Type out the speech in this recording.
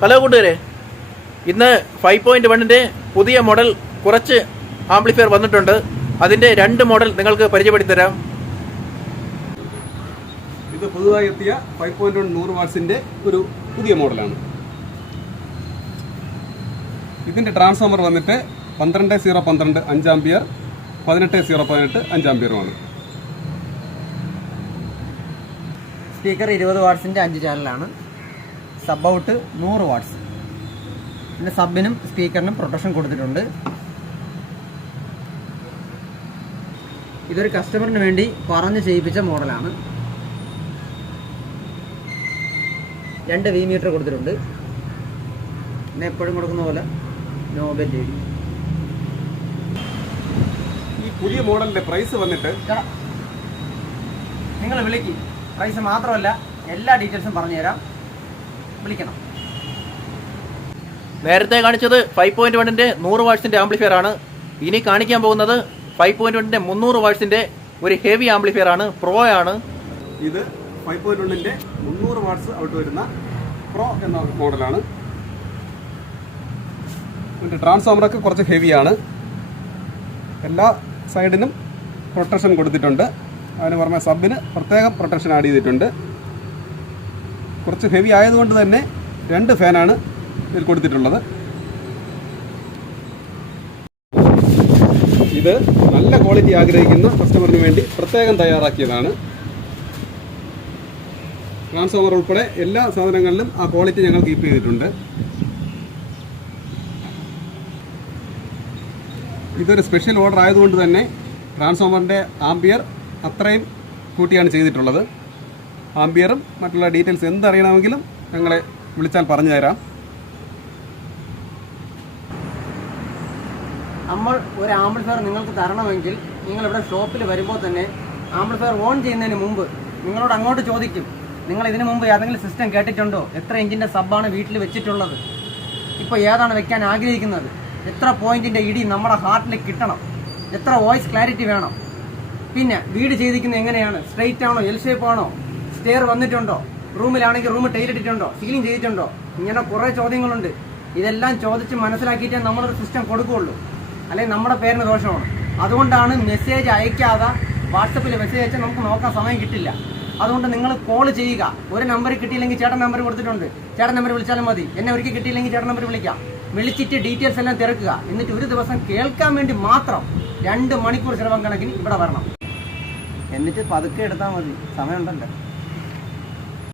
Hello കൂട്ടുകാരെ, ഇന്ന് 5.1-ന്റെ പുതിയ മോഡൽ കുറച്ച് ആംപ്ലിഫയർ വന്നിട്ടുണ്ട്. അതിൻ്റെ 2 മോഡൽ നിങ്ങൾക്ക് പരിചയപ്പെടുത്തി തരാം. ഇത് പുതുതായി എത്തിയ 5.1 100 വാട്ട്സിൻ്റെ ഒരു പുതിയ മോഡലാണ്. ഇതിൻ്റെ ട്രാൻസ്ഫോമർ വന്നിട്ട് 12012 5 ആംപിയർ, 18018 5 ആംപിയറുമാണ്. സ്പീക്കർ 20 വാട്ട്സിൻ്റെ 5 ചാനലാണ്. Sub out 100 watts. പിന്നെ സബിനും സ്പീക്കറിനും പ്രൊട്ടക്ഷൻ കൊടുത്തിട്ടുണ്ട്. ഇതൊരു കസ്റ്റമറിന് വേണ്ടി പറഞ്ഞ് ചെയ്യിപ്പിച്ച മോഡലാണ്. 2 V മീറ്റർ കൊടുത്തിട്ടുണ്ട്. പിന്നെ എപ്പോഴും കൊടുക്കുന്ന പോലെ നോബൽ LED. ഈ പുതിയ മോഡലിൻ്റെ പ്രൈസ് വന്നിട്ട് നിങ്ങൾ വിളിക്കും. പ്രൈസ് മാത്രമല്ല, എല്ലാ ഡീറ്റെയിൽസും പറഞ്ഞു തരാം. വിളിക്കണം. നേരത്തെ കാണിച്ചത് 5.1-ന്റെ 100 വാട്ട്സിൻ്റെ ആംപ്ലിഫയർ ആണ്. ഇനി കാണിക്കാൻ പോകുന്നത് 5.1-ന്റെ 300 വാട്ട്സിൻ്റെ ഒരു ഹെവി ആംപ്ലിഫയർ ആണ്. പ്രോ ആണ്. ഇത് 5.1-ന്റെ 300 വാട്ട്സ് ഔട്ട് വരുന്ന പ്രോ എന്ന മോഡലാണ്. ഇതിൻ്റെ ട്രാൻസ്ഫോമറൊക്കെ കുറച്ച് ഹെവിയാണ്. എല്ലാ സൈഡിനും പ്രൊട്ടക്ഷൻ കൊടുത്തിട്ടുണ്ട്. അതിന് പുറമെ സബിന് പ്രത്യേകം പ്രൊട്ടക്ഷൻ ആഡ് ചെയ്തിട്ടുണ്ട്. കുറച്ച് ഹെവി ആയതുകൊണ്ട് തന്നെ 2 ഫാനാണ് ഇതിൽ കൊടുത്തിട്ടുള്ളത്. ഇത് നല്ല ക്വാളിറ്റി ആഗ്രഹിക്കുന്ന കസ്റ്റമറിന് വേണ്ടി പ്രത്യേകം തയ്യാറാക്കിയതാണ്. ട്രാൻസ്ഫോമർ ഉൾപ്പെടെ എല്ലാ സാധനങ്ങളിലും ആ ക്വാളിറ്റി ഞങ്ങൾ കീപ്പ് ചെയ്തിട്ടുണ്ട്. ഇതൊരു സ്പെഷ്യൽ ഓർഡർ ആയതുകൊണ്ട് തന്നെ ട്രാൻസ്ഫോമറിൻ്റെ ആംപിയർ അത്രയും കൂട്ടിയാണ് ചെയ്തിട്ടുള്ളത്. ആംപിയറും മറ്റുള്ള ഡീറ്റെയിൽസ് എന്തറിയണമെങ്കിലും ഞങ്ങളെ വിളിച്ചാൽ പറഞ്ഞു തരാം. നമ്മൾ ഒരു ആംപ്ലിഫയർ നിങ്ങൾക്ക് തരണമെങ്കിൽ നിങ്ങളിവിടെ ഷോപ്പിൽ വരുമ്പോൾ തന്നെ ആംപ്ലിഫയർ ഓൺ ചെയ്യുന്നതിന് മുമ്പ് നിങ്ങളോട് അങ്ങോട്ട് ചോദിക്കും, നിങ്ങൾ ഇതിനു മുമ്പ് ഏതെങ്കിലും സിസ്റ്റം കേട്ടിട്ടുണ്ടോ, എത്ര ഇഞ്ചിൻ്റെ സബ്ബാണ് വീട്ടിൽ വെച്ചിട്ടുള്ളത്, ഇപ്പോൾ ഏതാണ് വെക്കാൻ ആഗ്രഹിക്കുന്നത്, എത്ര പോയിന്റിൻ്റെ ഇടി നമ്മുടെ ഹാർട്ടിൽ കിട്ടണം, എത്ര വോയിസ് ക്ലാരിറ്റി വേണം, പിന്നെ വീട് ചെയ്തിരിക്കുന്നത് എങ്ങനെയാണ്, സ്ട്രെയിറ്റ് ആണോ, എൽ ഷേപ്പ് ആണോ, സ്റ്റെയർ വന്നിട്ടുണ്ടോ, റൂമിലാണെങ്കിൽ റൂം ടൈലിട്ടിട്ടുണ്ടോ, സീലിംഗ് ചെയ്തിട്ടുണ്ടോ, ഇങ്ങനെ കുറേ ചോദ്യങ്ങളുണ്ട്. ഇതെല്ലാം ചോദിച്ച് മനസ്സിലാക്കിയിട്ടേ നമ്മളൊരു സിസ്റ്റം കൊടുക്കുകയുള്ളൂ. അല്ലെങ്കിൽ നമ്മുടെ പേരിന് ദോഷമാണ്. അതുകൊണ്ടാണ് മെസ്സേജ് അയക്കാതെ വാട്സപ്പിൽ മെസ്സേജ് അയച്ചാൽ നമുക്ക് നോക്കാൻ സമയം കിട്ടില്ല. അതുകൊണ്ട് നിങ്ങൾ കോൾ ചെയ്യുക. ഒരു നമ്പർ കിട്ടിയില്ലെങ്കിൽ ചേട്ടൻ നമ്പർ കൊടുത്തിട്ടുണ്ട്, ചേട്ടൻ നമ്പർ വിളിച്ചാലും മതി. എന്നെ ഒരിക്കൽ കിട്ടിയില്ലെങ്കിൽ ചേട്ടൻ നമ്പർ വിളിക്കാം. വിളിച്ചിട്ട് ഡീറ്റെയിൽസ് എല്ലാം തിരക്കുക. എന്നിട്ട് ഒരു ദിവസം കേൾക്കാൻ വേണ്ടി മാത്രം 2 മണിക്കൂർ ചിലവം കണക്കിന് ഇവിടെ വരണം. എന്നിട്ട് പതുക്കെ എടുത്താൽ മതി, സമയമുണ്ടല്ലോ.